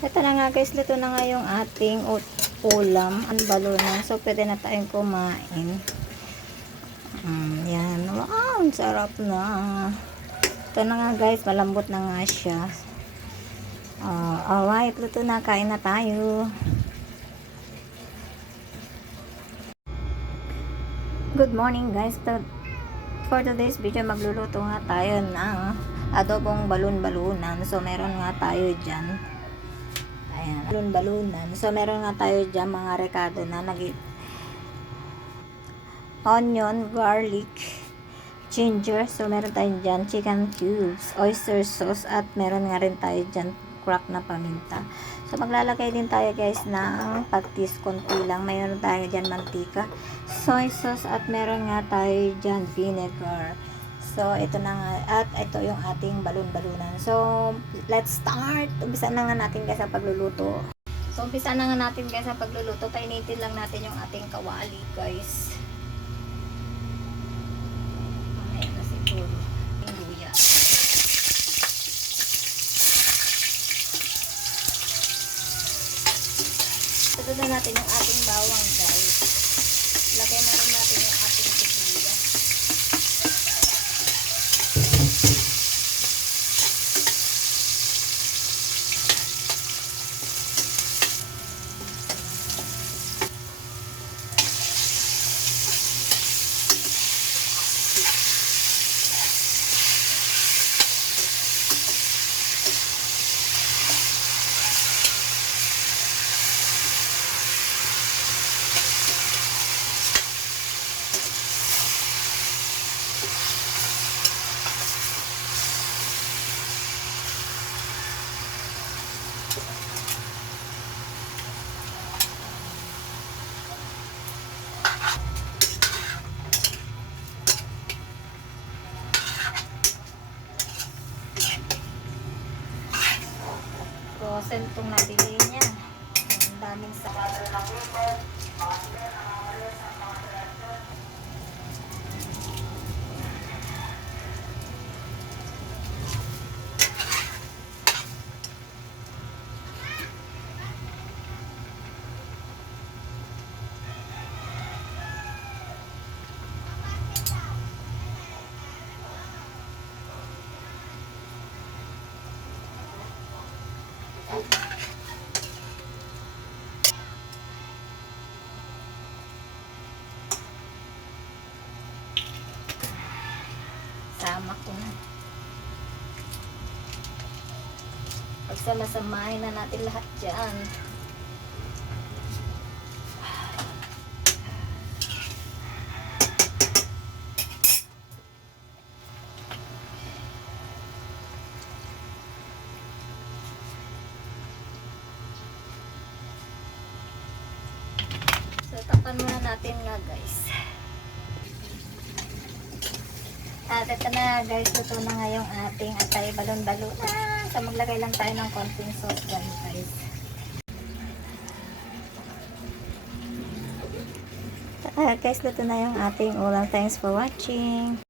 Ito na nga guys, luto na nga yung ating ulam, ang balunan. So, pwede na tayong kumain. Yan. Wow, ang sarap na. Ito na nga guys, malambot na nga siya. Alright, luto na. Kain na tayo. Good morning guys. For today's video, magluluto nga tayo ng adobong balon-balunan. So, meron nga tayo dyan. Ayan, balon-balunan. So, meron nga tayo dyan mga rekado na onion, garlic, ginger. So, meron tayo dyan chicken cubes, oyster sauce, at meron nga rin tayo dyan crack na paminta. So, maglalagay din tayo guys ng patis, konti lang. Mayroon tayo dyan mantika, soy sauce, at meron nga tayo dyan vinegar. So, ito na nga, at ito yung ating balon-balunan. So, let's start. Umpisa na nga natin guys ang pagluluto. So, umpisa na nga natin guys ang pagluluto. Painitin lang natin yung ating kawali guys. Ayan na siguro. Yung luya. Sunod na natin yung ating bawang guys. Lagyan na rin natin yung ating sibuyas. Frozen itong nabili niya. Ang daming sakit. Sama ko na. Pagsama-samahin na natin lahat dyan. So, tapan muna natin nga guys. At ito na guys, luto na nga yung ating atay balon-balunan. So, maglagay lang tayo ng konting sauce dyan guys. Guys, luto na yung ating ulam. Thanks for watching.